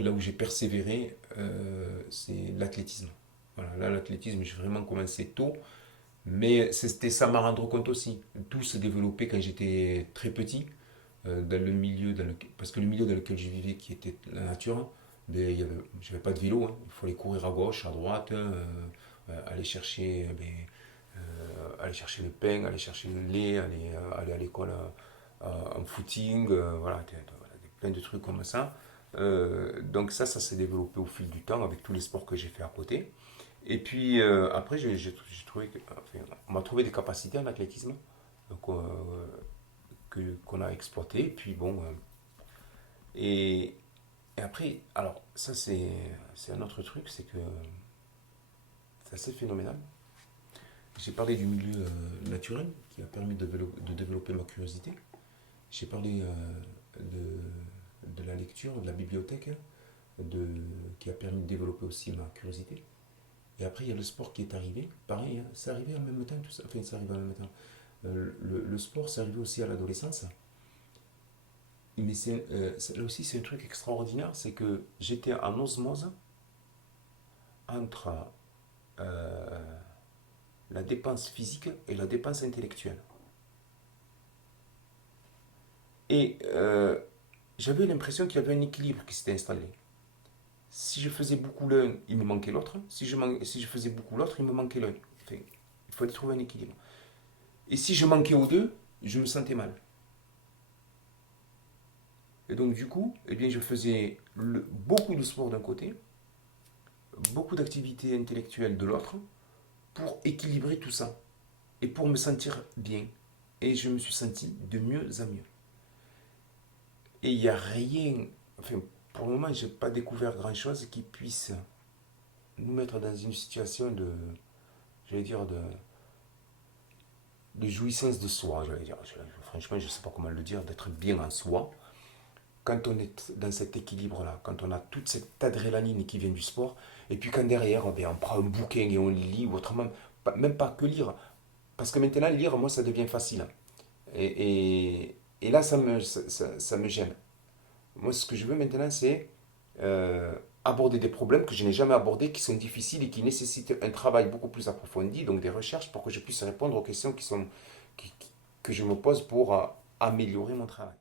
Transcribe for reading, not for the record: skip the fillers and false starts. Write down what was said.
Là où j'ai persévéré, c'est l'athlétisme. Voilà, là, l'athlétisme, j'ai vraiment commencé tôt, mais c'était ça m'a rendre compte aussi. Tout s'est développé quand j'étais très petit, dans le milieu parce que le milieu dans lequel je vivais, qui était la nature, ben, j'avais pas de vélo, hein. Il fallait courir à gauche, à droite, aller chercher, aller chercher le pain, aller chercher le lait, aller à l'école en footing, voilà, plein de trucs comme ça. Donc ça s'est développé au fil du temps avec tous les sports que j'ai fait à côté. Et puis après, j'ai trouvé enfin, on m'a trouvé des capacités en athlétisme donc, qu'on a exploité. Puis bon, et, et après, alors ça c'est un autre truc, c'est que c'est assez phénoménal. J'ai parlé du milieu naturel qui a permis de développer ma curiosité. J'ai parlé de la lecture, de la bibliothèque, qui a permis de développer aussi ma curiosité. Et après, il y a le sport qui est arrivé. Pareil, hein, c'est arrivé en même temps, tout ça. Enfin, c'est arrivé en même temps. Le sport, c'est arrivé aussi à l'adolescence. Mais là aussi, c'est un truc extraordinaire. C'est que j'étais en osmose entre euh, la dépense physique et la dépense intellectuelle. Et j'avais l'impression qu'il y avait un équilibre qui s'était installé. Si je faisais beaucoup l'un, il me manquait l'autre. Si je faisais beaucoup l'autre, il me manquait l'un. Enfin, il fallait trouver un équilibre. Et si je manquais aux deux, je me sentais mal. Et donc du coup, eh bien, je faisais beaucoup de sport d'un côté, beaucoup d'activités intellectuelles de l'autre, pour équilibrer tout ça. Et pour me sentir bien. Et je me suis senti de mieux en mieux. Et il n'y a rien, enfin, pour le moment, je n'ai pas découvert grand-chose qui puisse nous mettre dans une situation j'allais dire, de jouissance de soi, j'allais dire. Franchement, je ne sais pas comment le dire, d'être bien en soi. Quand on est dans cet équilibre-là, quand on a toute cette adrénaline qui vient du sport, et puis quand derrière, on prend un bouquin et on lit, ou autrement, même pas que lire, parce que maintenant, lire, moi, ça devient facile. Et là, ça me gêne. Moi, ce que je veux maintenant, c'est aborder des problèmes que je n'ai jamais abordés, qui sont difficiles et qui nécessitent un travail beaucoup plus approfondi, donc des recherches pour que je puisse répondre aux questions que je me pose pour améliorer mon travail.